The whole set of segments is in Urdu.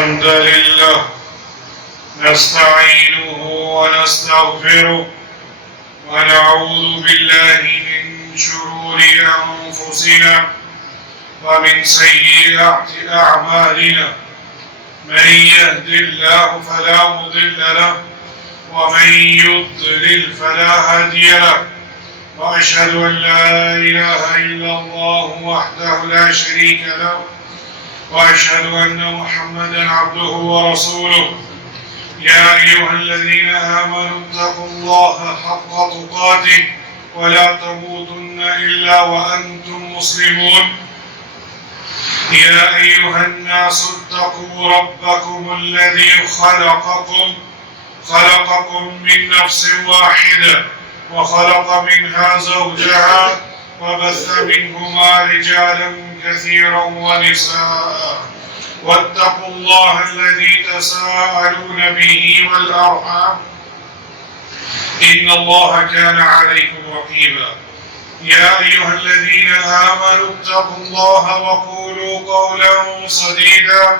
الحمد لله نستعينه ونستغفره ونعوذ بالله من شرور أنفسنا ومن سيئات أعمالنا من يهد الله فلا مضل له ومن يضلل فلا هادي له وأشهد أن لا إله إلا الله وحده لا شريك له وأشهد أن محمدا عبده ورسوله يا أيها الذين آمنوا اتقوا الله حق تقاته ولا تموتن إلا وأنتم مسلمون يا أيها الناس اتقوا ربكم الذي خلقكم من نفس واحدة وخلق منها زوجها وبث منهما رجالا كثيرا ونساء واتقوا الله الذي تساءلون به والأرحام إن الله كان عليكم رقيبا يا أيها الذين آمنوا اتقوا الله وقولوا قولا سديدا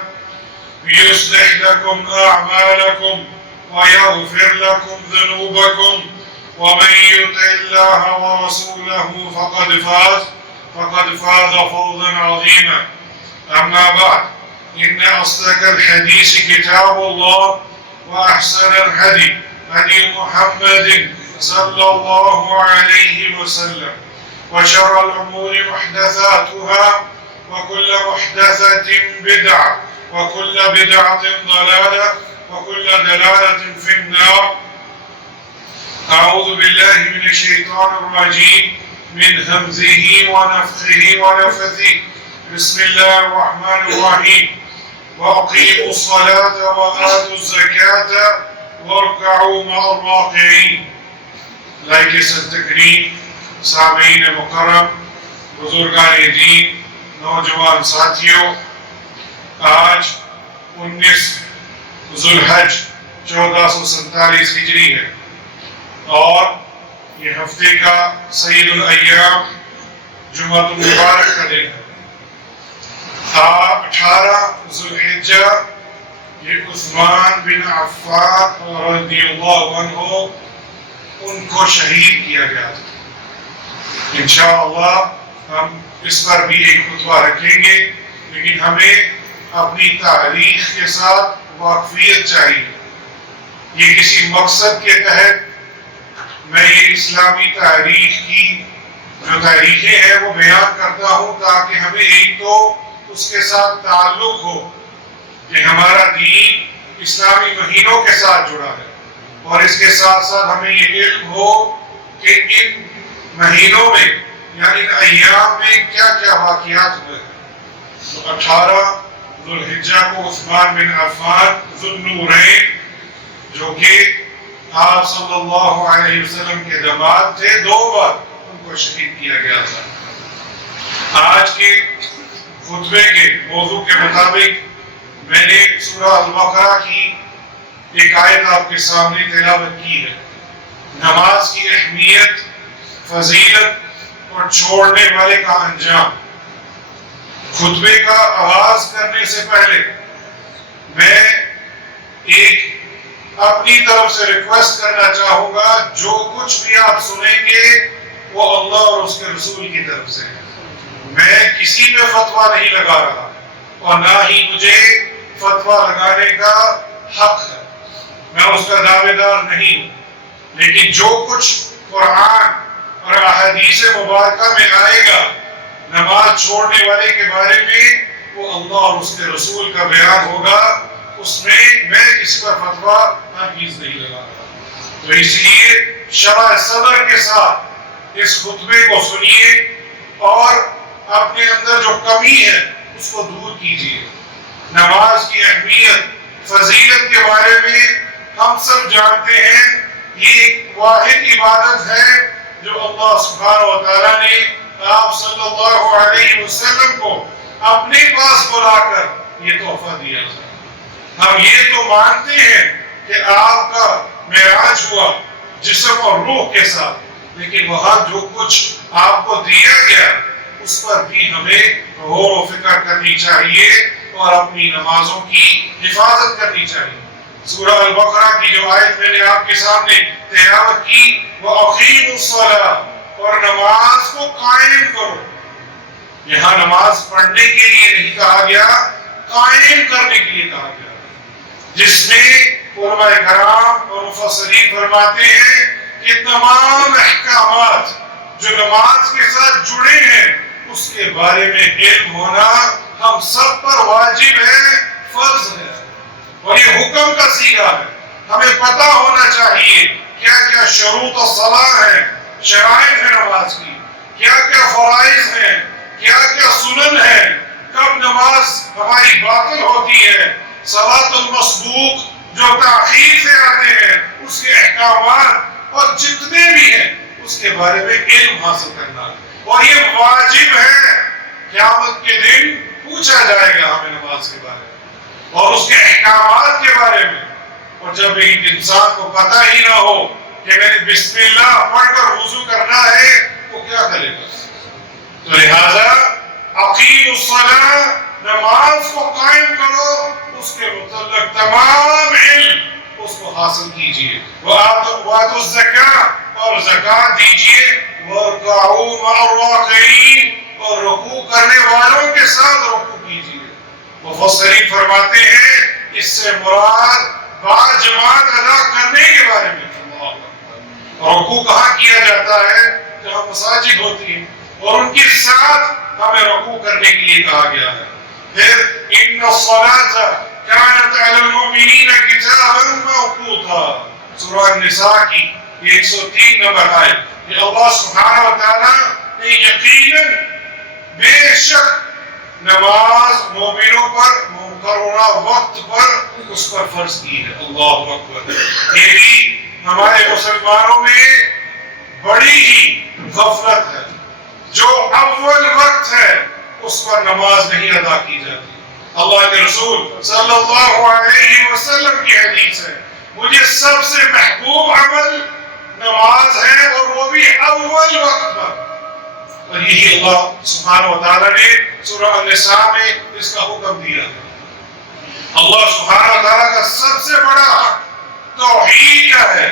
يصلح لكم أعمالكم ويغفر لكم ذنوبكم ومن يطع الله ورسوله فقد فاز فوزا عظيما أما بعد إن أصدق الحديث كتاب الله وأحسن الهدي هدي محمد صلى الله عليه وسلم وشر الأمور محدثاتها وكل محدثة بدعة وكل بدعة ضلالة وكل دلالة في النار. أعوذ بالله من الشيطان الرجيم من همزه ونفخه ونفثه. بسم الله الرحمن الرحيم. وأقيموا الصلاة وآتوا الزكاة واركعوا مع الراكعين. لائق تکریم سامعین مکرم، بزرگان دین، نوجوان ساتھیوں، آج 19 ذوالحج 1447 ہجری ہے اور یہ ہفتے کا سید الایام جمعہ المبارک کا دن ہے۔ 18 ذوالحجہ یہ عثمان بن عفان رضی اللہ عنہ ان کو شہید کیا گیا تھا۔ انشاءاللہ ہم اس پر بھی ایک خطبہ رکھیں گے، لیکن ہمیں اپنی تاریخ کے ساتھ واقفیت چاہیے۔ یہ کسی مقصد کے تحت میں یہ اسلامی تاریخ کی جو تاریخیں ہیں وہ بیان کرتا ہوں تاکہ ہمیں ایک تو اس کے ساتھ تعلق ہو کہ ہمارا دین اسلامی مہینوں کے ساتھ جڑا ہے، اور اس کے ساتھ ساتھ ہمیں یہ علم ہو کہ ان مہینوں میں یا ان ایام میں کیا کیا واقعات ہوئے ہیں۔ تو 18 ذوالحجہ کو عثمان بن عفان ذو النورین جو کہ آپ صلی اللہ علیہ وسلم کے داماد تھے، 2 بار ان کو شہید کیا گیا تھا۔ آج کے خطبے کے موضوع کے مطابق میں نے سورہ البقرہ کی ایک آیت آپ کے سامنے تلاوت کی ہے۔ نماز کی اہمیت، فضیلت اور چھوڑنے والے کا انجام۔ خطبے کا آغاز کرنے سے پہلے میں ایک اپنی طرف سے ریکویسٹ کرنا چاہوں گا، جو کچھ بھی آپ سنیں گے وہ اللہ اور اس کے رسول کی طرف سے ہے۔ میں کسی پہ فتویٰ نہیں لگا رہا اور نہ ہی مجھے فتویٰ لگانے کا حق ہے، میں اس کا دعوے دار نہیں ہوں، لیکن جو کچھ قرآن اور احادیث مبارکہ میں آئے گا نماز چھوڑنے والے کے بارے میں، وہ اللہ اور اس کے رسول کا بیان ہوگا، اس میں میں اس پر فتویٰ ہرگز نہیں لگا رہا۔ تو اس لیے شرح صدر کے ساتھ اس خطبے کو سنیے اور اپنے اندر جو کمی ہے اس کو دور کیجیے۔ نماز کی اہمیت، فضیلت کے بارے میں ہم سب جانتے ہیں، یہ ایک واحد عبادت ہے جو اللہ سبحانہ و تعالیٰ نے آپ صلی اللہ علیہ وسلم کو اپنے پاس بلا کر یہ تحفہ دیا تھا۔ ہم یہ تو مانتے ہیں کہ آپ کا معراج ہوا جسم اور روح کے ساتھ، لیکن وہاں جو کچھ آپ کو دیا گیا اس پر بھی ہمیں غور و فکر کرنی چاہیے اور اپنی نمازوں کی حفاظت کرنی چاہیے۔ سورہ البقرہ کی جو آیت میں نے آپ کے سامنے تلاوت کی، وَأَقِیمُوا الصَّلَاةَ، اور نماز کو قائم کرو۔ یہاں نماز پڑھنے کے لیے نہیں کہا گیا، قائم کرنے کے لیے کہا گیا، جس میں علماء کرام اور مفسرین فرماتے ہیں کہ تمام احکامات جو نماز کے ساتھ جڑے ہیں اس کے بارے میں علم ہونا ہم سب پر واجب ہے، فرض ہے، اور یہ حکم کا صیغہ ہے۔ ہمیں پتہ ہونا چاہیے کیا کیا شروط الصلاۃ ہے، شرائط ہے نماز کی، کیا کیا فرائض ہیں، کیا کیا سنن ہے، کب نماز ہماری باطل ہوتی ہے، صلاۃ المسبوق جو تاخیر سے آتے ہیں اس کے احکامات اور جتنے بھی ہیں اس کے بارے میں علم حاصل کرنا، اور یہ واجب ہے۔ قیامت کے دن پوچھا جائے گا ہمیں نماز کے بارے میں اور اس کے احکامات کے بارے میں، اور جب ایک انسان کو پتہ ہی نہ ہو کہ میں نے بسم اللہ پڑھ کر وضو کرنا ہے وہ کیا کرے گا؟ تو لہذا اقیم الصلاۃ، نماز کو قائم کرو، اس کے متعلق تمام علم اس کو حاصل کیجئے، وآتوا الزکاۃ، اور زکات دیجئے، وارکعوا مع الراکعین، اور رکوع کرنے والوں کے ساتھ رکوع کیجئے۔ مفسرین فرماتے ہیں اس سے مراد باجماعت ادا کرنے کے بارے میں۔ رکوع کہاں کیا جاتا ہے؟ جہاں مساجد ہوتی ہیں، اور ان کے ساتھ ہمیں رکوع کرنے کے لیے کہا گیا ہے۔ پھر ان الصلاۃ كانت على المؤمنین کتابا موقوتا، سورہ النساء کی 103 نمبر آیت۔ یہ اللہ سبحانہ و تعالیٰ نے یقیناً بے شک نماز مومنوں پر مقررہ وقت پر اس پر فرض کی ہے۔ اللہ اکبر۔ یہ بھی ہمارے مسلمانوں میں بڑی ہی غفلت ہے، جو اول وقت ہے اس پر نماز نہیں ادا کی جاتی۔ اللہ کے رسول صلی اللہ علیہ وسلم کی حدیث ہے، مجھے سب سے محبوب عمل نماز ہے، اور وہ بھی اول وقت پر۔ اور یہی اللہ سبحانہ و تعالیٰ نے سورہ النساء میں اس کا حکم دیا۔ اللہ سبحانہ و تعالیٰ کا سب سے بڑا حق توحید کا ہے،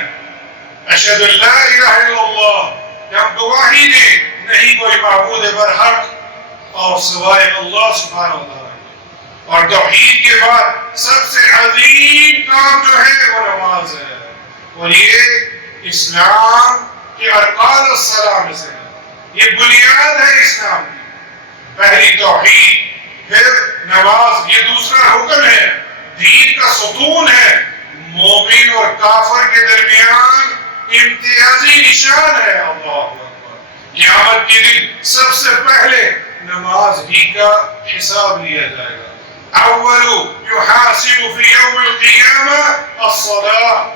اشہد ان لا الہ الا اللہ، کہ ہم گواہی دیں نہیں کوئی معبود برحق اور سوائے اللہ سبحانہ و تعالیٰ۔ اور توحید کے بعد سب سے عظیم کام جو ہے وہ نماز ہے، اور یہ اسلام کے ارکان الصلاۃ میں سے ہے، یہ بنیاد ہے اسلام کی۔ پہلی توحید، پھر نماز، یہ دوسرا حکم ہے، دین کا ستون ہے، مومن اور کافر کے درمیان امتیازی نشان ہے۔ اللہ اکبر۔ قیامت کے دن سب سے پہلے نماز ہی کا حساب لیا جائے گا۔ اول یحاسب فی یوم القیامہ الصلاۃ،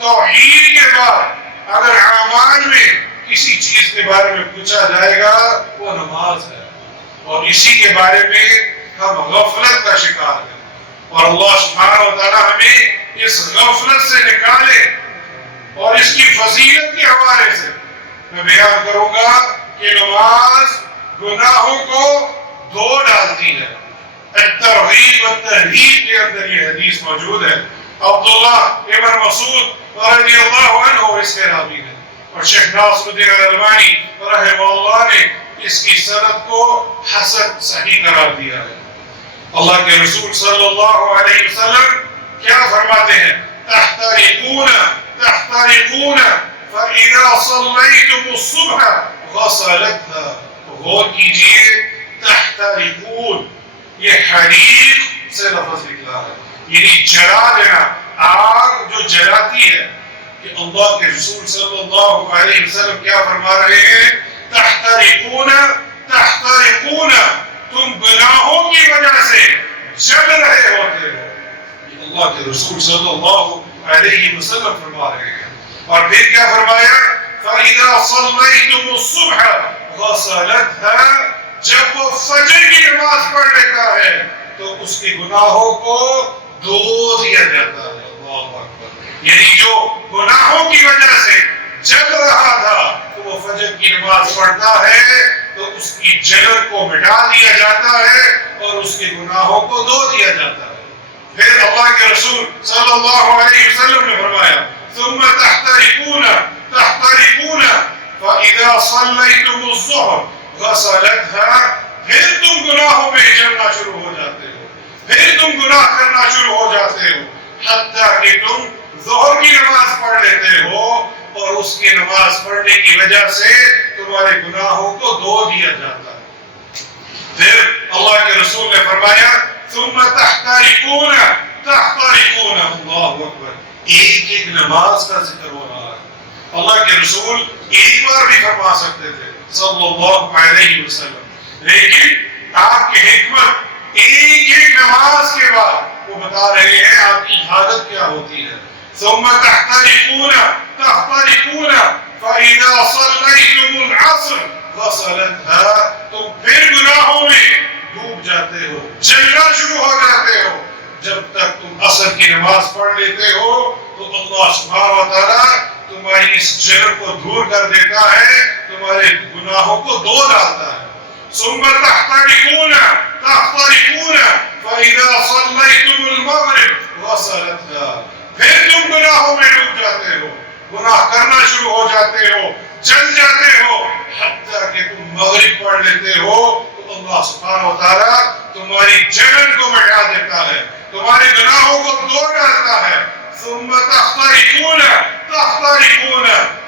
توحید کے بعد اگر اعمال میں کسی چیز کے بارے میں پوچھا جائے گا وہ نماز ہے، اور اسی کے بارے میں ہم غفلت کا شکار ہیں، اور اللہ سبحانہ و تعالیٰ ہمیں اس غفلت سے نکالے۔ اور اس کی فضیلت کے حوالے سے میں بیان کروں گا کہ نماز گناہوں کو دھو ڈالتی ہے۔ الترغیب والترہیب کے اندر یہ حدیث موجود ہے۔ عبداللہ ابن مسعود رضی اللہ عنہ اس کے راوی ہیں، اور شیخ ناصر الدین الالبانی رحمہ اللہ نے اس کی سند کو حسن صحیح قرار دیا ہے۔ اللہ کے رسول صلی اللہ علیہ وسلم کیا فرماتے ہیں؟ تحترقون تحترقون فإذا صلیتم الصبح غسلتها۔ غور کیجئے، تحترقون، یہ حریق سے لفظ نکلا ہے، یعنی جلا دینا، آگ جو جلاتی ہے۔ کہ اللہ کے رسول صلی اللہ علیہ وسلم کیا فرما رہے ہیں؟ تحترقون تحترقون، تم گناہوں کی وجہ سے جل رہے ہوتے ہو، یہ اللہ کے رسول صلی اللہ علیہ وسلم فرما رہے ہیں۔ اور پھر کیا فرمایا؟ فَإِذَا صَلَّيْتُمُ الصُّبْحَ غَسَلَتْهَا، جب وہ فجر کی نماز پڑھ لیتا ہے تو اس کے گناہوں کو دھو دیا جاتا ہے۔ اللہ اکبر۔ یعنی جو گناہوں کی وجہ سے جل رہا تھا تو وہ فجر کی نماز پڑھتا ہے تو اس کی جلن کو مٹا دیا جاتا ہے اور اس کے گناہوں کو دھو دیا جاتا ہے۔ پھر اللہ کے رسول صلی اللہ علیہ وسلم نے فرمایا ثم تحترقون فإذا صليتم الظهر غسلتها، پھر تم گناہوں میں جلنا شروع ہو جاتے ہو، پھر تم گناہ کرنا شروع ہو جاتے ہو، حتیٰ کہ تم ظہر کی نماز پڑھ لیتے ہو اور اس کی نماز پڑھنے کی وجہ سے تمہارے گناہوں کو دھو دیا جاتا ہے۔ پھر اللہ کے رسول نے فرمایا ثم تحترقون اللہ اکبر، ایک ایک نماز کا ذکر ہو رہا ہے۔ اللہ کے رسول ایک بار بھی فرما سکتے تھے صلی اللہ علیہ وسلم، لیکن آپ کی حکمت ایک ایک نماز کے بعد وہ بتا رہے ہیں آپ کی حالت کیا ہوتی ہے۔ ثم تحترقون فإذا صليتم العصر غسلتها، تم پھر گناہوں میں ڈوب جاتے ہو، جلنا شروع ہو جاتے ہو۔ جب تک تم عصر کی نماز پڑھ لیتے ہو تو اللہ سبحانہ و تعالیٰ تمہاری اس جلن کو دور کر دیتا ہے، تمہارے گناہوں کو دھو ڈالتا ہے۔ ثم تحترقون فإذا صليتم المغرب غسلتها، پھر تم گناہوں میں ڈوب جاتے ہو، گناہ کرنا شروع ہو جاتے ہو، جل جاتے ہو، حتیٰ کہ تم مغرب پڑھ لیتے ہو تو اللہ سبحانہ و تعالیٰ تمہاری جلن کو مٹا دیتا ہے، تمہارے گناہوں کو دھو ڈالتا ہے۔ ثم تحترقون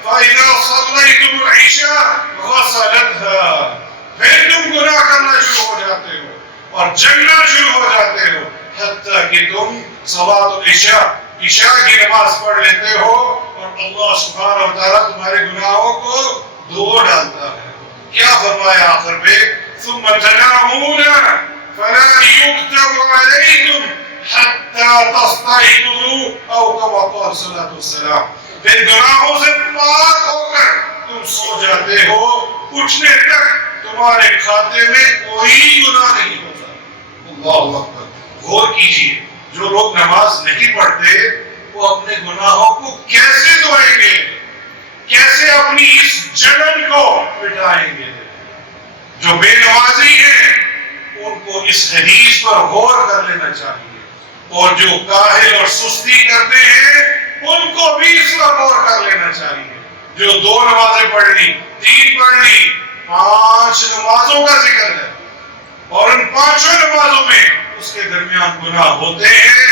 فإذا صليتم العشاء غسلتها، پھر تم گناہ کرنا شروع ہو جاتے ہو اور جلنا شروع ہو جاتے ہو، حتیٰ کہ تم صلاۃ العشاء، عشاء کی نماز پڑھ لیتے ہو اور اللہ سبحانہ و تعالیٰ تمہارے گناہوں کو دھو ڈالتا ہے۔ کیا فرمایا آخر میں ثم تنامون فلا يكتب عليكم حتى تستيقظوا او كما قال صلی اللہ علیہ وسلم، پھر گناہوں سے پاک ہو کر تم سو جاتے ہو، اٹھنے تک تمہارے کھاتے میں کوئی گناہ نہیں ہوتا۔ اللہ اکبر، غور کیجیے، جو لوگ نماز نہیں پڑھتے وہ اپنے گناہوں کو کیسے دھوئیں گے، کیسے اپنی اس جلن کو مٹائیں گے؟ جو بے نمازی ہیں ان کو اس حدیث پر غور کر لینا چاہیے، اور جو کاہل اور سستی کرتے ہیں ان کو بھی اس پر غور کر لینا چاہیے۔ جو 2 نمازیں پڑھ لی، 3 پڑھ لی، 5 نمازوں کا ذکر ہے اور ان 5 نمازوں میں اس کے درمیان گناہ ہوتے ہیں،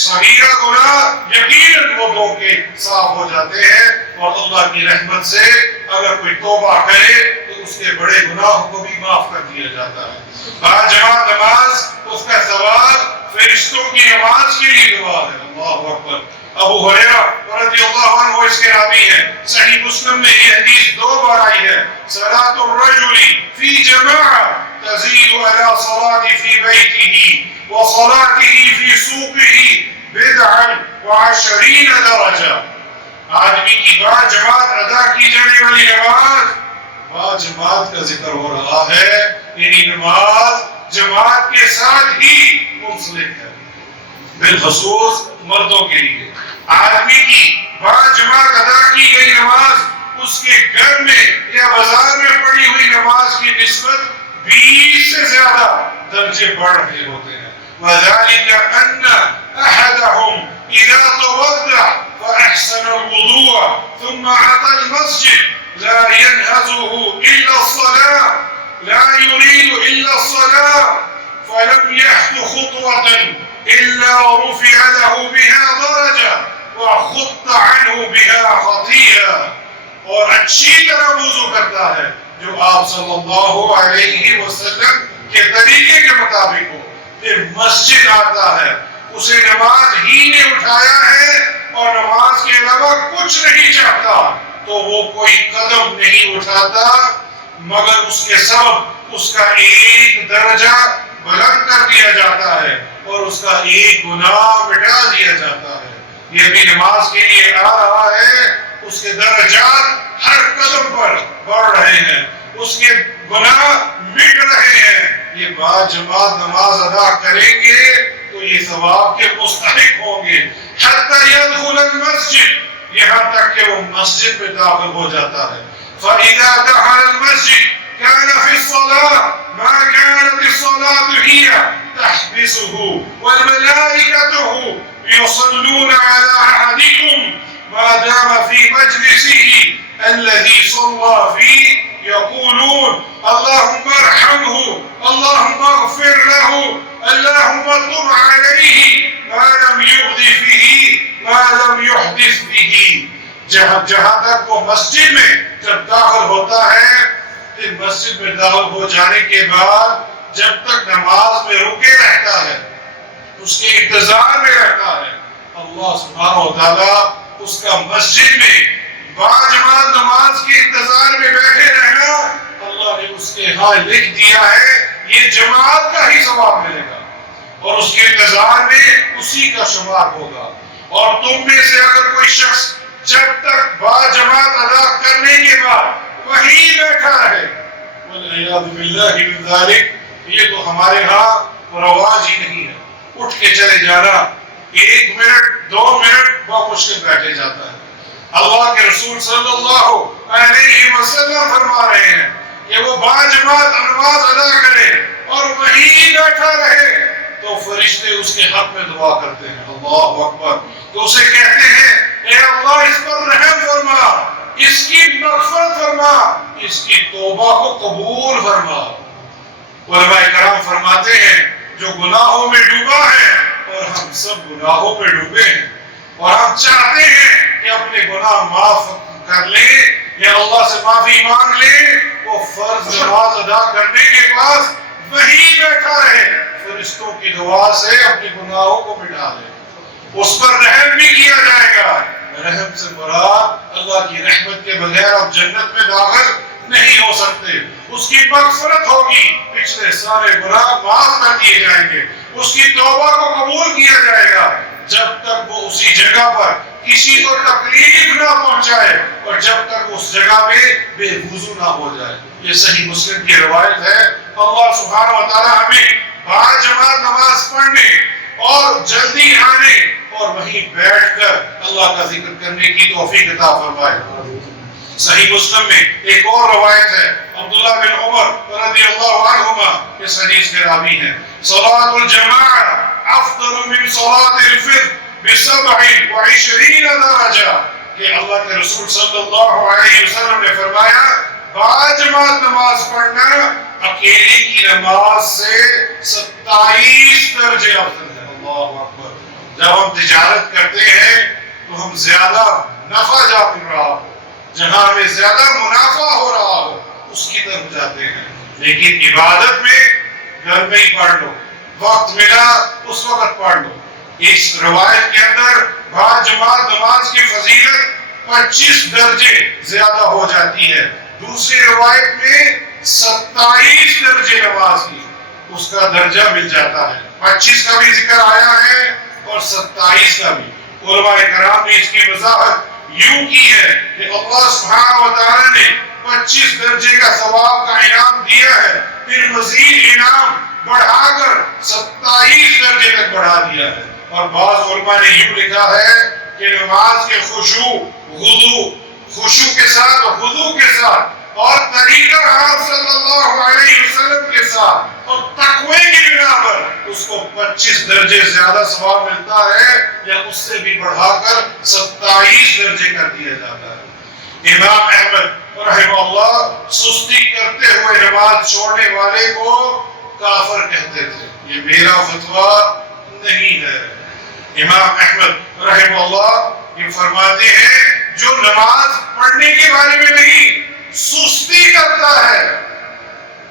صغیرہ گناہ یقیناً وہ دھو کے صاف ہو جاتے ہیں اور اللہ کی رحمت سے اگر کوئی توبہ کرے تو اس کے بڑے گناہوں کو بھی معاف کر دیا جاتا ہے۔ باجماعت نماز، اس کا ثواب فرشتوں کی نماز کے لیے دعا ہے۔ اللہ اکبر۔ ابو ہریرہ رضی اللہ عنہ اس کے راوی ہیں، صحیح مسلم میں یہ حدیث 2 بار آئی ہے، صلاۃ الرجل فی جماعہ تزید علی صلاۃ فی بیتہ وصلاته فی سوقه بدعا و20 درجہ۔ آدمی کی با جماعت ادا کی جانے والی نماز، با جماعت کا ذکر ہو رہا ہے، یعنی نماز جماعت کے ساتھ ہی منسلک ہے، بالخصوص مردوں کے لیے۔ آدمی کی با جماعت ادا کی گئی نماز اس کے گھر میں یا بازار میں پڑھی ہوئی نماز کی نسبت 20 سے زیادہ درجے بڑھ رہے ہوتے ہیں۔ وَذَلِكَ أَنَّ أَحَدَهُمْ إِذَا تَوَضَّأَ فَأَحْسَنَ الْوُضُوءَ ثُمَّ أَتَى الْمَسْجِدَ لَا يَنْهَزُهُ إِلَّا الصَّلَاةُ لَا يُرِيدُ إِلَّا الصَّلَاةَ فَلَمْ يَحْدُ خُطْوَةً إِلَّا رُفِعَ لَهُ بِهَا دَرَجَةٌ وَخُطَّ عَنْهُ بِهَا خَطِيئَةٌ، اور اچھی طرح وضو کرتا ہے جو آپ صلی اللہ علیہ وسلم کے طریقے کے مطابق ہو، پھر مسجد آتا ہے، اسے نماز ہی نے اٹھایا ہے اور نماز کے علاوہ کچھ نہیں چاہتا، تو وہ کوئی قدم نہیں اٹھاتا مگر اس کے سبب اس کا ایک درجہ بلند کر دیا جاتا ہے اور اس کا ایک گناہ مٹا دیا جاتا ہے۔ یہ بھی نماز کے لیے آ رہا ہے، اس کے درجات ہر قدم پر بڑھ رہے ہیں، اس کے گناہ مٹ رہے ہیں۔ یہ باجماعت نماز ادا کریں گے تو یہ ثواب کے مستحق ہوں گے۔ حتی یدخل المسجد، یہاں تک کہ وہ مسجد میں داخل ہو جاتا ہے۔ فَإِذَا دَخَلَ الْمَسْجِدَ كان في الصلاة ما كانت الصلاة هي تحبسه والملائكة يصلون على أحدكم ما دام في مجلسه الذي صلى فيه يقولون اللهم ارحمه اللهم اغفر له اللهم تب عليه ما لم يحدث به. جہاں تک وہ مسجد میں جب داخل ہوتا ہے، پھر مسجد میں داخل ہو جانے کے بعد جب تک نماز میں رکے رہتا ہے، اس کے انتظار میں رہتا ہے، اللہ سبحانہ و تعالیٰ اس کا مسجد میں باجماعت نماز کے انتظار میں بیٹھے رہنا، اللہ نے اس کے ہاں لکھ دیا ہے یہ جماعت کا ہی ثواب ملے گا اور اس کے انتظار میں اسی کا شمار ہوگا. اور تم میں سے اگر کوئی شخص جب تک باجماعت ادا کرنے کے بعد وہیں بیٹھا رہے، والعیاذ باللہ من ذالک، یہ تو ہمارے ہاں رواج ہی نہیں ہے. اٹھ کے چلے جانا، 1 منٹ 2 منٹ بہت مشکل بیٹھے جاتا ہے. اللہ کے رسول صلی اللہ علیہ وسلم فرما رہے ہیں کہ وہ باجماعت نماز ادا کرے اور وہیں بیٹھا رہے تو فرشتے اس کے حق میں دعا کرتے ہیں. اللہ اکبر. تو اسے کہتے ہیں اے اللہ اس پر رحم فرما، اس کی مغفرت فرما، اس کی توبہ کو قبول فرما. علماء کرام فرماتے ہیں جو گناہوں میں ڈوبا ہے، اور ہم سب گناہوں میں ڈوبے ہیں اور ہم چاہتے ہیں کہ اپنے گناہ معاف کر لیں یا اللہ سے معافی مانگ لیں، وہ فرض نماز ادا کرنے کے بعد وہیں بیٹھا رہے، فرشتوں کی دعا سے اپنے گناہوں کو مٹا لے. اس پر رحم بھی کیا جائے گا. رحم سے مراد اللہ کی رحمت کے بغیر آپ جنت میں داخل نہیں ہو سکتے. اس کی مغفرت ہوگی، پچھلے سارے گناہ معاف کر دیے جائیں گے، اس کی توبہ کو قبول کیا جائے گا جب تک وہ اسی جگہ پر کسی کو تکلیف نہ پہنچائے اور جب تک اس جگہ میں بے وضو نہ ہو جائے. یہ صحیح مسلم کی روایت ہے. اللہ سبحانہ و تعالی ہمیں باجماعت نماز پڑھنے اور جلدی آنے اور وہیں بیٹھ کر اللہ کا ذکر کرنے کی توفیق عطا فرمائے. صحیح مسلم میں ایک اور روایت ہے، عبداللہ بن عمر رضی اللہ عنہما اس حدیث کے راوی ہیں، صلاۃ الجماعہ افضل من صلاۃ الفرد ب27 درجہ، کہ اللہ کے رسول صلی اللہ علیہ وسلم نے فرمایا باجماعت نماز پڑھنا اکیلے کی نماز سے 27 درجے افضل ہے. اللہ اکبر. جب ہم تجارت کرتے ہیں تو ہم زیادہ نفع جا مل رہا ہو، جہاں ہمیں زیادہ منافع ہو رہا ہو اس کی طرف جاتے ہیں. لیکن عبادت میں گھر میں ہی پڑھ لو، وقت ملا اس وقت پڑھ لو. اس روایت کے اندر باجماعت نماز کی فضیلت 25 درجے زیادہ ہو جاتی ہے. دوسری روایت میں 27 درجے نماز کی اس کا درجہ مل جاتا ہے. 25 کا بھی ذکر آیا ہے اور 27 کا بھی. علماء کرام نے اس کی وضاحت یوں کی ہے کہ اللہ سبحانہ و تعالی نے 25 درجے کا ثواب کا انعام دیا ہے، پھر مزید انعام بڑھا کر 27 درجے تک بڑھا دیا ہے. اور بعض علماء نے یوں لکھا ہے کہ نماز کے خشوع کے ساتھ اور وضو کے ساتھ اور طریقہ آپ صلی اللہ علیہ وسلم کے ساتھ اور تقوی کی بنا پر اس کو 25 درجے زیادہ ثواب ملتا ہے یا اس سے بھی بڑھا کر 27 درجے کر دیا جاتا ہے. امام احمد رحمہ اللہ سستی کرتے ہوئے نماز چھوڑنے والے کو کافر کہتے تھے. یہ میرا فتویٰ نہیں ہے. امام احمد رحمہ اللہ یہ فرماتے ہیں جو نماز پڑھنے کے بارے میں نہیں، سستی کرتا ہے،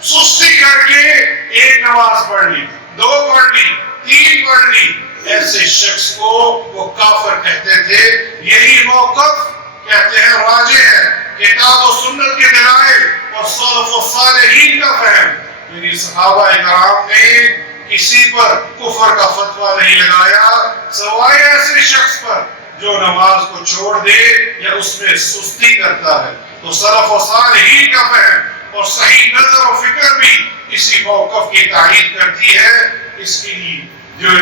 سستی کر کے ایک نماز پڑھ لی، 2 پڑھ لی، 3 پڑھ لی، ایسے شخص کو وہ کافر کہتے تھے. یہی موقف کہتے ہیں راجح ہے کتاب و سنت کے دلائل اور سلف و صالحین کا فہم. یعنی صحابہ کرام نے کسی پر کفر کا فتویٰ نہیں لگایا سوائے ایسے شخص پر جو نماز کو چھوڑ دے یا اس میں سستی کرتا ہے. تو سلف و صالحین کا فہم اور صحیح نظر و فکر بھی اسی موقف کی تائید کرتی ہے. اس کے لیے جو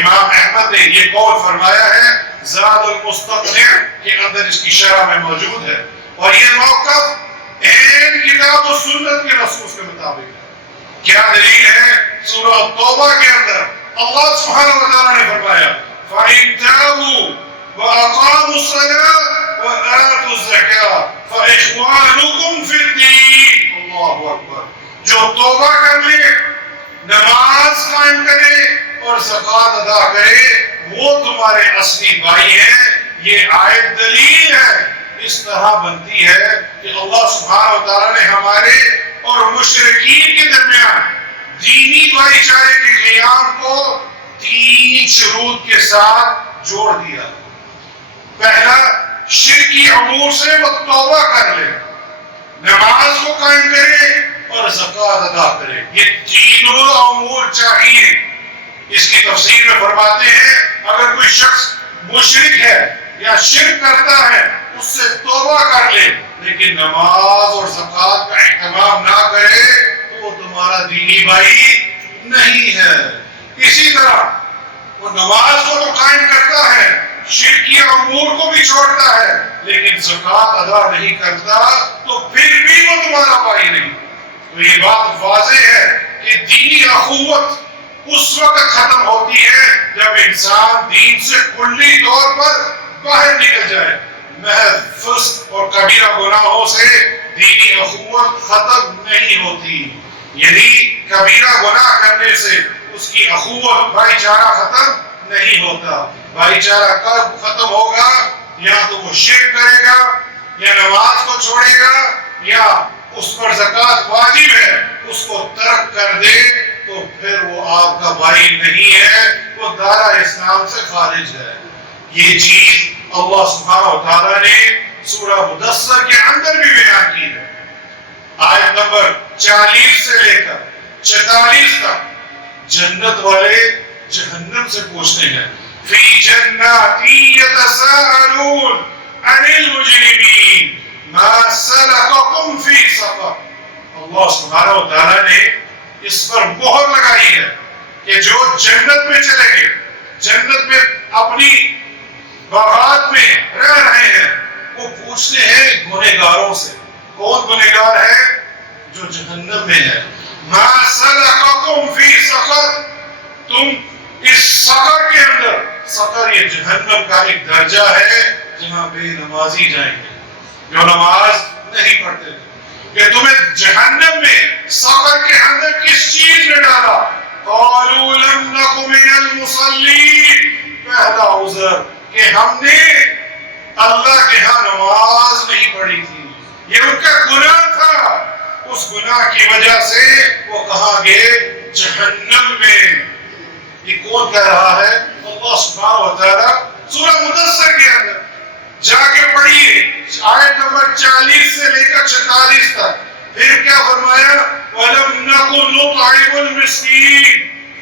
امام احمد نے یہ قول فرمایا ہے زاد المستقنع کے اندر اس کی شرح میں موجود ہے. اور یہ موقف این کتاب و سنت کے نصوص کے مطابق. کیا دلیل ہے؟ سورہ توبہ کے اندر اللہ سبحانہ و تعالیٰ نے فرمایا فَإِن تَابُوا وَأَقَامُوا الصَّلَاةَ وَآتُوا الزَّكَاةَ فَإِخْوَانُكُمْ فِي الدِّينِ. اللہ اکبر. جو توبہ کر لے، نماز قائم کرے اور زکوٰۃ ادا کرے، وہ تمہارے اصلی بھائی ہیں. یہ آیت دلیل ہے. اس طرح بنتی ہے کہ اللہ سبحانہ و تعالیٰ نے ہمارے اور مشرکین کے درمیان دینی بھائی چارے کے قیام کو 3 شروط کے ساتھ جوڑ دیا. پہلا، شرکی امور سے وہ توبہ کر لے، نماز کو قائم کرے اور زکوٰۃ ادا کرے. یہ تینوں امور چاہیے. اس کی تفسیر میں فرماتے ہیں اگر کوئی شخص مشرک ہے یا شرک کرتا ہے اس سے توبہ کر لے لیکن نماز اور زکوٰۃ کا اہتمام نہ کرے تو وہ تمہارا دینی بھائی نہیں ہے. اسی طرح وہ نماز کو تو قائم کرتا ہے، شرکی امور کو بھی چھوڑتا ہے، لیکن زکوٰۃ ادا نہیں کرتا تو پھر بھی وہ تمہارا بھائی نہیں. تو یہ بات واضح ہے کہ دینی اخوت اس وقت ختم ہوتی ہے جب انسان دین سے کلی طور پر باہر نکل جائے. محض فسق اور کبیرہ گناہوں سے دینی اخوت ختم نہیں ہوتی. یعنی کبیرہ گناہ کرنے سے اس کی اخوت بھائی چارہ ختم نہیں ہوتا. بھائی چارہ کب ختم ہوگا؟ یا تو وہ شرک کرے گا یا نماز کو چھوڑے گا یا اس پر زکوٰۃ واجب ہے اس کو ترک کر دے تو پھر وہ آپ کا بھائی نہیں ہے، وہ دائرہ اسلام سے خارج ہے. یہ چیز اللہ سبحانہ و تعالیٰ نے سورہ مدثر کے اندر بھی بیان کی ہے. آیت نمبر 40 سے لے کر 46 تک جنت والے جہنم سے پوچھتے ہیں فی جنات یتساءلون عن المجرمین ما سلککم فی سقر. اللہ سبحانہ و تعالیٰ نے اس پر مہر لگائی ہے کہ جو جنت میں چلے گئے، جنت میں اپنی باغات میں رہ رہے ہیں، وہ پوچھتے ہیں گنہگاروں سے. کون گنہگار ہے؟ جو جہنم میں ہے. ما سلککم فی سقر، تم اس سقر کے اندر، سقر یہ جہنم کا ایک درجہ ہے جہاں بے نمازی جائیں گے جو نماز نہیں پڑھتے تھے، کہ تمہیں جہنم میں سقر کے اندر کس چیز نے ڈالا؟ قالوا لم نک من المصلین. پہلا عذر کہ ہم نے اللہ کے ہاں نماز نہیں پڑھی تھی. یہ ان کا گناہ تھا. اس گناہ کی وجہ سے وہ کہاں گئے؟ جہنم میں. یہ کون کہہ رہا ہے؟ اللہ سبحانہ و تعالیٰ سورہ مدثر کے اندر. جا کے پڑھیے آیت نمبر 40 سے لے کر 46 تک. پھر کیا فرمایا؟ وَلَمْ نَكُ نُطْعِمُ الْمِسْكِينَ.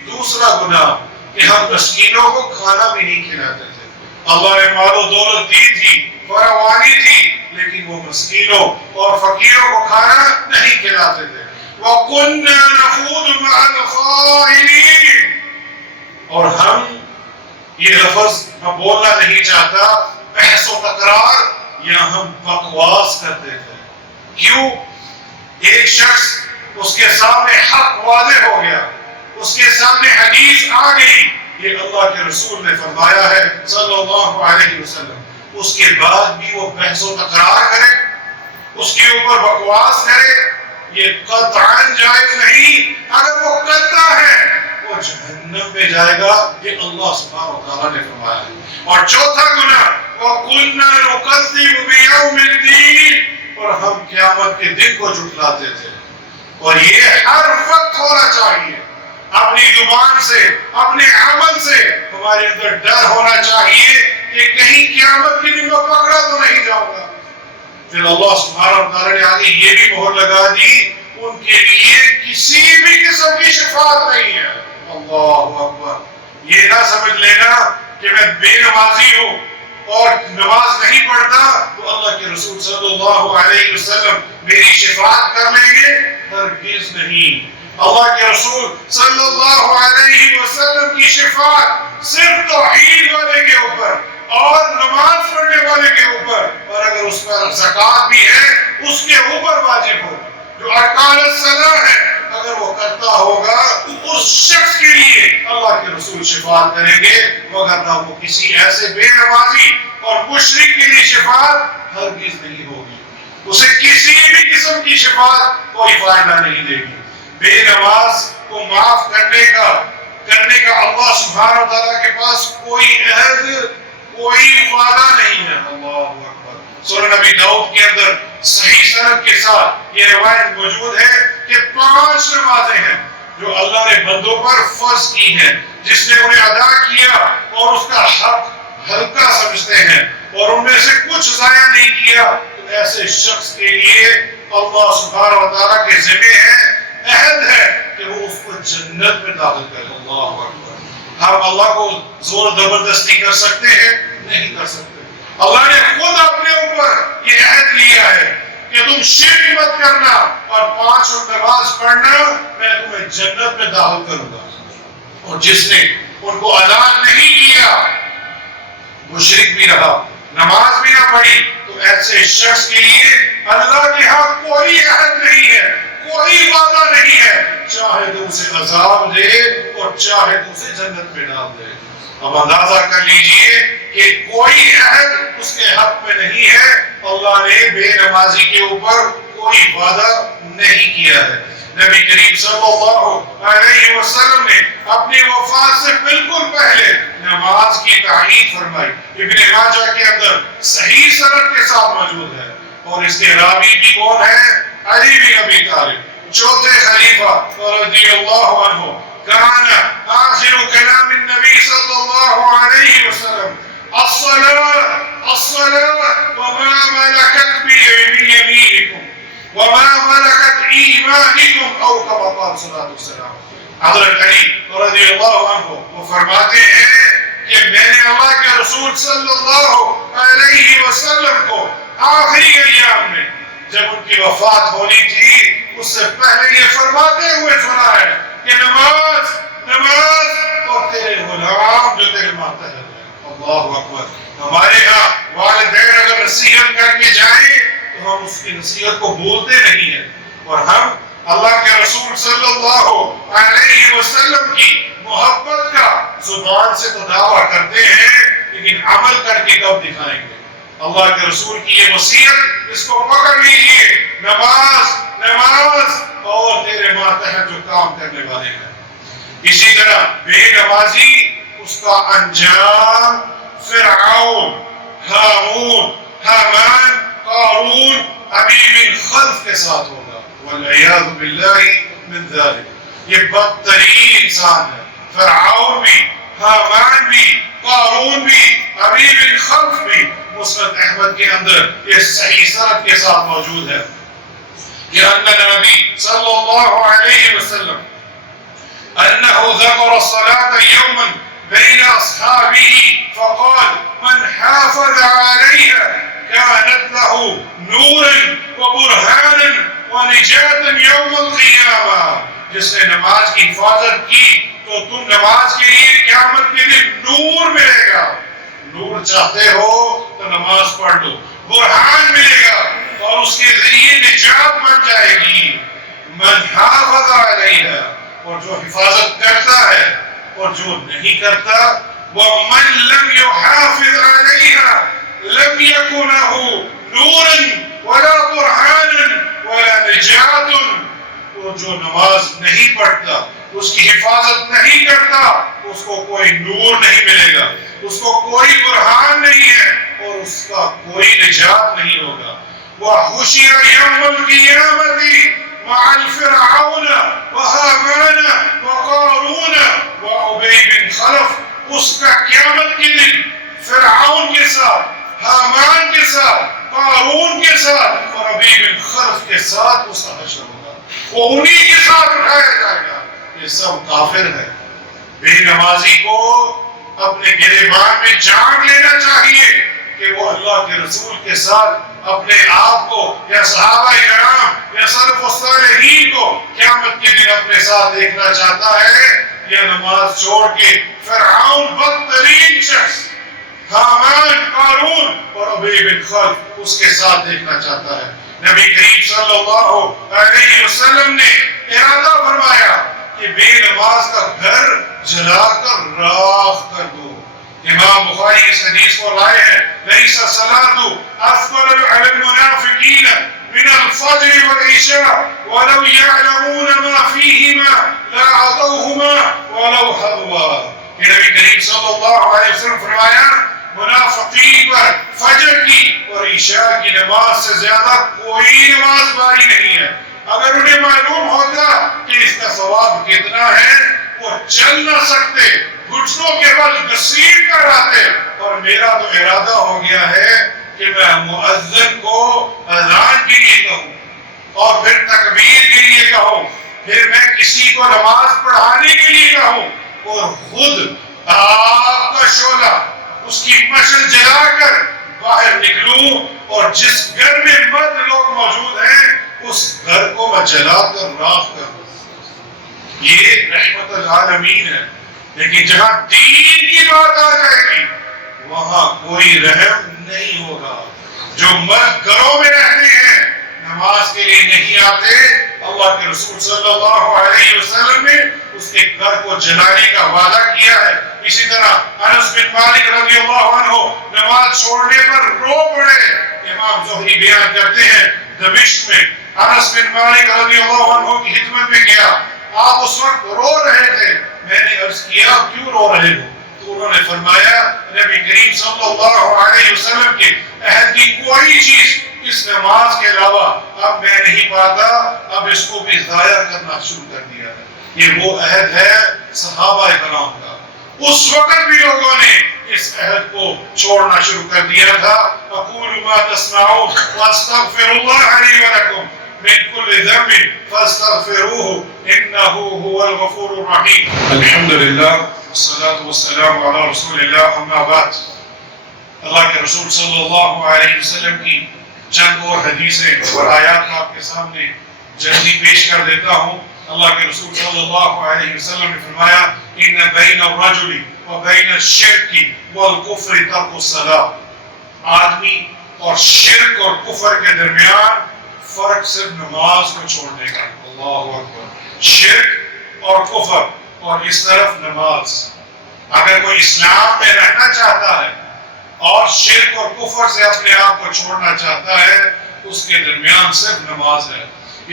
دوسرا گناہ کہ ہم مسکینوں کو کھانا بھی نہیں کھلاتے تھے. اللہ نے مال و دولت دی تھی، فراوانی تھی، لیکن وہ مسکینوں اور فقیروں کو کھانا نہیں کھلاتے تھے. وَكُنَّا نَخُوضُ مَعَ الْخَائِضِينَ. اور ہم، یہ لفظ میں بولنا نہیں چاہتا، بحث و تکرار یا ہم بکواس کرتے تھے. کیوں؟ ایک شخص اس کے سامنے حق واضح ہو گیا، اس کے سامنے حدیث آ گئی، یہ اللہ کے رسول نے فرمایا ہے صلی اللہ علیہ وسلم، اس کے بعد بھی وہ بحث و تکرار کرے، اس کے اوپر بکواس کرے، یہ قطعاً جائز نہیں. اگر وہ کرتا ہے وہ جہنم میں جائے گا، یہ اللہ سبحانہ و تعالیٰ نے فرمایا ہے. اور چوتھا گناہ وَكُنَّا نُكَذِّبُ بِيَوْمِ الدِّينِ. اور ہم قیامت کے دن کو جھٹلاتے تھے. اور یہ ہر وقت ہونا چاہیے. اپنی زبان سے، اپنے عمل سے ہمارے اندر ڈر ہونا چاہیے کہ کہیں قیامت کے دن میں پکڑا تو نہیں جاؤں گا. پھر اللہ سبحانہ و تعالیٰ نے آگے یہ بھی مہر لگا دی ان کے لیے کسی بھی قسم کی شفاعت نہیں ہے. اللہ اکبر. یہ نہ سمجھ لینا کہ میں بے نمازی ہوں اور نماز نہیں پڑھتا تو اللہ کے رسول صلی اللہ علیہ وسلم میری شفاعت کر لیں گے. ہرگز نہیں. اللہ کے رسول صلی اللہ علیہ وسلم کی شفاعت صرف توحید والے کے اوپر اور نماز پڑھنے والے کے اوپر، اور اگر اس اس پر زکات بھی ہے اس کے اوپر واجب ہوگی. جو ارکان الصلاۃ ہے اگر وہ کرتا ہوگا اس شخص کے لیے اللہ کے رسول شفاعت کریں گے، وگرنہ وہ کسی ایسے بے نمازی اور مشرک کے لیے شفاعت ہرگز نہیں ہوگی. اسے کسی بھی قسم کی شفاعت کوئی فائدہ نہیں دے گی. بے نماز کو معاف کرنے کا اللہ سبحانہ وتعالیٰ کے پاس کوئی عہد، کوئی وعدہ نہیں ہے. اللہ اکبر. سورہ نبی داؤد کے اندر صحیح سند کے ساتھ یہ روایت موجود ہے کہ 5 نمازیں ہیں جو اللہ نے بندوں پر فرض کی ہیں، جس نے انہیں ادا کیا اور اس کا حق ہلکا سمجھتے ہیں اور ان میں سے کچھ ضائع نہیں کیا، تو ایسے شخص کے لیے اللہ سبحانہ وتعالیٰ کے ذمہ ہے، عہد ہے کہ وہ اس کو جنت میں داخل کرے. اللہ اکبر. ہم اللہ کو زور زبردستی کر سکتے ہیں؟ نہیں کر سکتے. اللہ نے خود اپنے اوپر یہ عہد لیا ہے کہ تم شرک مت کرنا اور 5 وقت نماز پڑھنا، میں تمہیں جنت میں داخل کروں گا. اور جس نے ان کو ادا نہیں کیا، مشرک بھی رہا، نماز بھی نہ پڑھی، تو ایسے شخص کے لیے اللہ کے ہاں کوئی عہد نہیں ہے، کوئی وعدہ نہیں ہے، چاہے تو اسے عذاب دے اور چاہے تو اسے جنت میں ڈال دے. اب اندازہ کر لیجئے کہ کوئی عہد اس کے حق میں نہیں ہے. اللہ نے بے نمازی کے اوپر کوئی وعدہ نہیں کیا ہے. نبی کریم صلی اللہ علیہ وسلم نے اپنی وفات سے بالکل پہلے نماز کی تعین فرمائی. ابن ماجہ کے اندر صحیح سند کے ساتھ موجود ہے، اور اس کے راوی بھی کون ہے؟ علی بن ابی طالب، چوتھے خلیفہ رضی اللہ عنہ. كان آخر كلام النبي صلى الله عليه وسلم الصلاة وما ملكت بيمينكم وما ملكت إيمانكم أو كما قال صلى الله عليه وسلم. حضرت علی رضی اللہ عنہ وہ فرماتے ہیں کہ میں نے اللہ کے رسول صلی اللہ علیہ وسلم کو آخری ایام میں جب ان کی وفات ہونی تھی اس سے پہلے یہ فرماتے ہوئے سنا ہے کہ نماز اور تیرے غلام جو تیرے ماتحت ہیں. اللہ اکبر. ہمارے ہاں والدین اگر نصیحت کر کے جائیں تو ہم اس کی نصیحت کو بھولتے نہیں ہیں، اور ہم اللہ کے رسول صلی اللہ علیہ وسلم کی محبت کا زبان سے تو دعویٰ کرتے ہیں، لیکن عمل کر کے کب دکھائیں گے؟ اللہ کے رسول کی یہ وصیت، اس کو پکڑ لیجئے، نماز اور تیرے ماتحت جو کام کرنے والے ہیں. اسی طرح بے نمازی اس کا انجام فرعون، ہامون، حامان، قارون، ابی بن خلف کے ساتھ ہوگا. والعیاذ باللہ من ذلک. یہ بدترین انسان ہے. فرعون بھی، حامان بھی، قارون بھی، ابی بن خلف بھی. مسند احمد کے اندر یہ صحیح سند کے ساتھ موجود ہے کہ النبی صلی اللہ علیہ وسلم انه ذكر الصلاة يوما بين اصحابه فقال من حافظ عليها كانت له نورا وبرهانا ونجاة يوم القيامة. جس نے نماز کی حفاظت کی تو تم نماز کے لیے قیامت کے دن نور ملے گا. نور چاہتے ہو تو نماز پڑھ لو، برہان ملے گا اور اس کے ذریعے نجات بن جائے گی. من حافظ علیہا، اور جو حفاظت کرتا ہے اور جو نہیں کرتا. ومن لم يحافظ عليها لم يكن له نورا ولا برهانا ولا نجاة. اور جو نماز نہیں پڑھتا، اس کی حفاظت نہیں کرتا، اس کو کوئی نور نہیں ملے گا، اس کو کوئی برہان نہیں ہے اور اس کا کوئی نجات نہیں ہوگا. وحشر يوم القيامة مع الفرعون وهامان وقارون وأبي بن خلف. اس کا قیامت کے دن فرعون کے ساتھ، حامان کے ساتھ، قارون کے ساتھ اور ابی بن خلف کے ساتھ اس کا حشر ہوگا. وہ انہی کے ساتھ اٹھایا جائے گا. یہ سب کافر ہے. بے نمازی کو اپنے گریبان میں جان لینا چاہیے کہ وہ اللہ کے رسول کے ساتھ اپنے آپ کو یا صحابہ کرام یا سلف الصالحین کو قیامت کے دن اپنے ساتھ دیکھنا چاہتا ہے، یا نماز چھوڑ کے فرعون بدترین شخص، حامان، قارون اور ابی بن خلف اس کے ساتھ دیکھنا چاہتا ہے۔ نبی کریم صلی اللہ علیہ وسلم نے ارادہ فرمایا کہ بے نماز کا گھر جلا کر راکھ کر دو۔ امام بخاری اس حدیث کو لائے ہیں، لیس الصلاۃ افضل علی المنافقین من الفجر والعشاء ولو يعلمون ما فيهما لأعطوهما ولو حظوا۔ کہ نبی کریم صلی اللہ علیہ وسلم فرمایا منافقین پر فجر کی اور عشاء کی نماز سے زیادہ کوئی نماز باری نہیں ہے۔ اگر انہیں معلوم ہوتا کہ اس کا ثواب کتنا ہے وہ چل نہ سکتے، گھٹنوں کے بل گھسیٹ کر آتے۔ اور میرا تو ارادہ ہو گیا ہے کہ میں مؤذن کو اذان کے لیے کہوں اور پھر تکبیر کے لیے کہوں، پھر میں کسی کو نماز پڑھانے کے لیے کہوں اور خود آگ کا شعلہ اس کی مشعل جلا کر باہر نکلوں اور جس گھر میں مرد لوگ موجود ہیں اس گھر کو میں جلا کر راکھ کر دوں۔ یہ رحمت العالمین ہے۔ لیکن جہاں دین کی بات آ جائے گی وہاں کوئی رحم نہیں ہوگا۔ جو مرد گھروں میں رہتے ہیں نماز کے لیے نہیں آتے، اللہ کے رسول صلی اللہ علیہ وسلم نے اس کے گھر کو جلانے کا وعدہ کیا ہے۔ اسی طرح انس بن مالک رضی اللہ عنہ نماز چھوڑنے پر رو پڑے۔ امام زہری بیان کرتے ہیں دمشق میں انس بن مالک رضی اللہ عنہ کی خدمت میں گیا، آپ اس وقت رو رہے تھے۔ میں نے عرض کیا کیوں رو رہے ہو؟ تو انہوں نے فرمایا نبی کریم صلی اللہ علیہ وسلم کے عہد کی کوئی چیز اس نماز کے علاوہ اب میں نہیں پاتا، اب اس کو بھی ضائع کرنا شروع کر دیا ہے۔ یہ وہ عہد ہے صحابہ کرام کا، اس وقت بھی لوگوں نے اس عہد کو چھوڑنا شروع کر دیا تھا۔ اقول ما تسمعون واستغفر الله لي ولكم من كل ذنب فاستغفروه انه هو الغفور الرحيم۔ الحمد للہ والصلاة والسلام على رسول اللہ، اما بعد۔ اللہ کے رسول صلی اللہ علیہ وسلم کی چند اور حدیثیں اور آیات آپ کے سامنے جلدی پیش کر دیتا ہوں۔ اللہ کے رسول صلی اللہ علیہ وسلم نے فرمایا ان بین الرجل و بین الشرک والکفر ترک الصلاۃ۔ آدمی اور شرک اور کفر کے درمیان فرق صرف نماز کو چھوڑنے کا۔ اللہ اکبر۔ شرک اور کفر اور اس طرف نماز۔ اگر کوئی اسلام میں رہنا چاہتا ہے اور شرک اور کفر سے اپنے آپ کو چھوڑنا چاہتا ہے اس کے درمیان صرف نماز ہے۔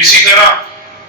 اسی طرح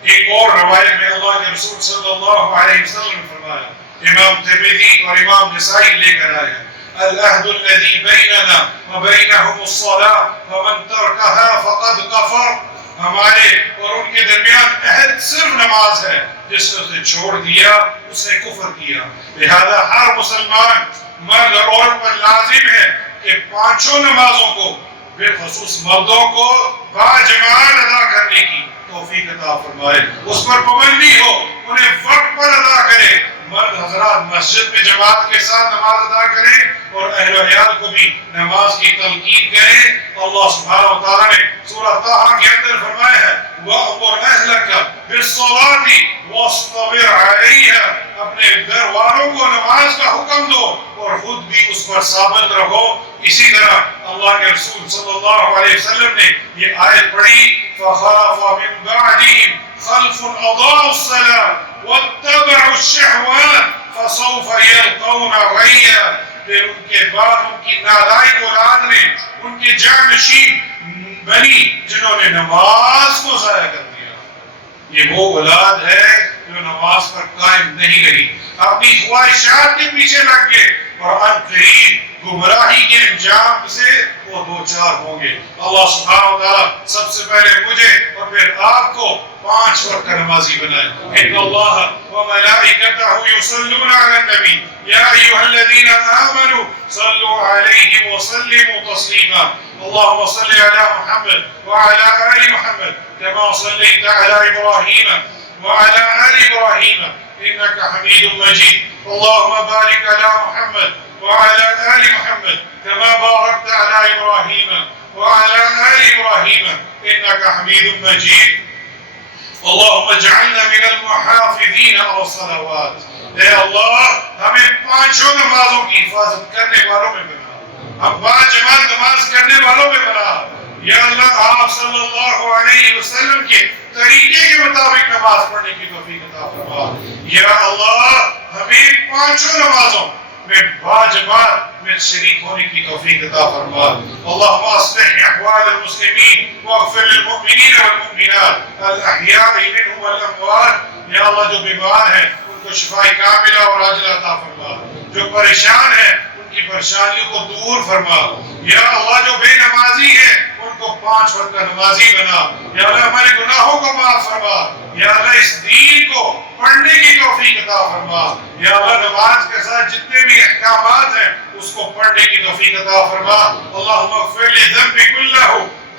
ایک اور روایت میں اللہ کے رسول صلی اللہ علیہ وسلم نے فرمایا، امام ترمذی اور امام نسائی لے کر آئے ہیں، العہد الذی بیننا وبینہم الصلاۃ فمن ترکہا فقد کفر۔ ہمارے اور ان کے درمیان عہد صرف نماز ہے، جس نے اسے چھوڑ دیا اس نے کفر کیا۔ لہذا ہر مسلمان مرد اور عورت پر لازم ہے کہ پانچوں نمازوں کو بالخصوص مردوں کو باجماعت ادا کرنے کی توفیق عطا فرمائے، اس پر پابندی ہو، انہیں وقت پر ادا کرے۔ مرد حضرات مسجد میں جماعت کے ساتھ نماز ادا کریں اور اہل و عیال کو بھی نماز کی تلقین کریں۔ اللہ سبحانہ و تعالیٰ نے سورہ طٰہٰ کے اندر فرمایا ہے وَأْمُرْ أَهْلَكَ بِالصَّلَاةِ وَاصْطَبِرْ عَلَيْهَا، اپنے گھر والوں کو نماز کا حکم دو اور خود بھی اس پر ثابت رہو۔ اسی طرح اللہ کے رسول صلی اللہ علیہ وسلم نے یہ آیت پڑھی فَخَلَفَ مِن بَعْدِهِمْ خَلْفٌ أَضَاعُوا الصَّلَاةَ وَاتَّبَعُوا الشَّهَوَاتِ فَسَوْفَ يَلْقَوْنَ غَيًّا۔ پھر ان کے بعد ان کی نالائق اولاد نے ان کے جانشین بنی جنہوں نے نماز کو ضائع کر دیا۔ یہ وہ اولاد ہے جو نماز پر قائم نہیں رہی، اپنی خواہشات کے پیچھے لگ گئے اور ان قریب گمراہی کے انجام سے وہ دوچار ہوں گے۔ اللہ سبحانہ و تعالیٰ سب سے پہلے مجھے اور پھر آپ کو 5 وقت نمازی بنائے۔ ان اللہ وملائکتہ یصلون علی النبی یا ایھا الذین آمنوا صلوا علیہ وسلموا تسلیما۔ اللهم صل على محمد وعلى آل محمد كما صليت على إبراهيم وعلى آل إبراهيم إنك حميد مجيد۔ اللهم بارك على محمد وعلى آل محمد كما باركت على إبراهيم وعلى آل إبراهيم إنك حميد مجيد۔ اللهم اجعلنا من المحافظين على الصلوات۔ اے اللہ ہمیں 5 نمازوں کی حفاظت کرنے والوں میں بنا۔ ہم باجماعت نماز کرنے والوں میں بنا. یا اللہ آپ صلی اللہ علیہ وسلم کے طریقے کے مطابق نماز پڑھنے کی توفیق عطا فرما. یا اللہ ہمیں پانچوں نمازوں میں باجماعت میں شریک ہونے کی توفیق عطا فرما. اللهم اصلح احوال المسلمين واغفر للمؤمنين والمؤمنات الاحياء منهم والاموات. یا اللہ جو بیمار ہیں ان کو شفاء کاملہ اور عاجلہ عطا فرما. جو پریشان ہیں ان کی پریشانیوں کو دور فرما. یا اللہ جو بے نمازی ہیں ان کو 5 وقت کا نمازی بنا. یا اللہ ہمارے گناہوں کو معاف فرما. یا اللہ اس دین کو پڑھنے کی توفیق عطا فرما. یا اللہ نماز کے ساتھ جتنے بھی احکامات ہیں اس کو پڑھنے کی توفیق عطا فرما. اللہم اغفر لی ذنبی کلہ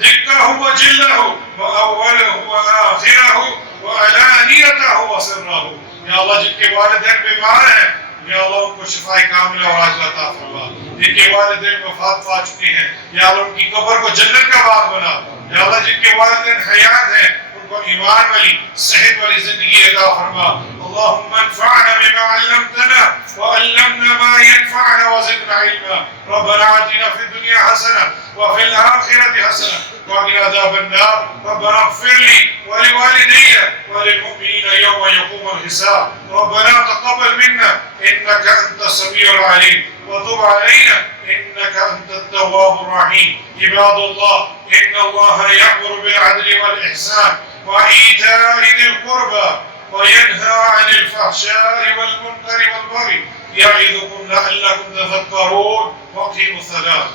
دکہ و جلہ و اولہ و آخرہ و علانیتہ و سرہ. یا اللہ جن کے والدین بیمار ہیں یا اللہ ان کو شفاء کاملہ اور عاجلہ عطا فرما. جن کے والدین وفات پا چکے ہیں یا اللہ ان کی قبر کو جنت کا باغ بنا. یا اللہ جن کے والدین حیات ہیں ان کو ایمان والی صحت والی زندگی عطا فرما. اللهم انفعنا بما علمتنا وعلمنا ما ينفعنا وزدنا علما. ربنا آتنا في الدنيا حسنة وفي الآخرة حسنة وقنا عذاب النار. ربنا اغفر لي ولوالدي وللمؤمنين يوم يقوم الحساب. ربنا تقبل منا إنك أنت السميع العليم وتب علينا إنك أنت التواب الرحيم. عباد الله إن الله يأمر بالعدل والإحسان وإيتاء ذي القربى وينهى عن الفحشاء والمنكر والبغي يعظكم لعلكم تذكرون. وأقيموا الصلاة.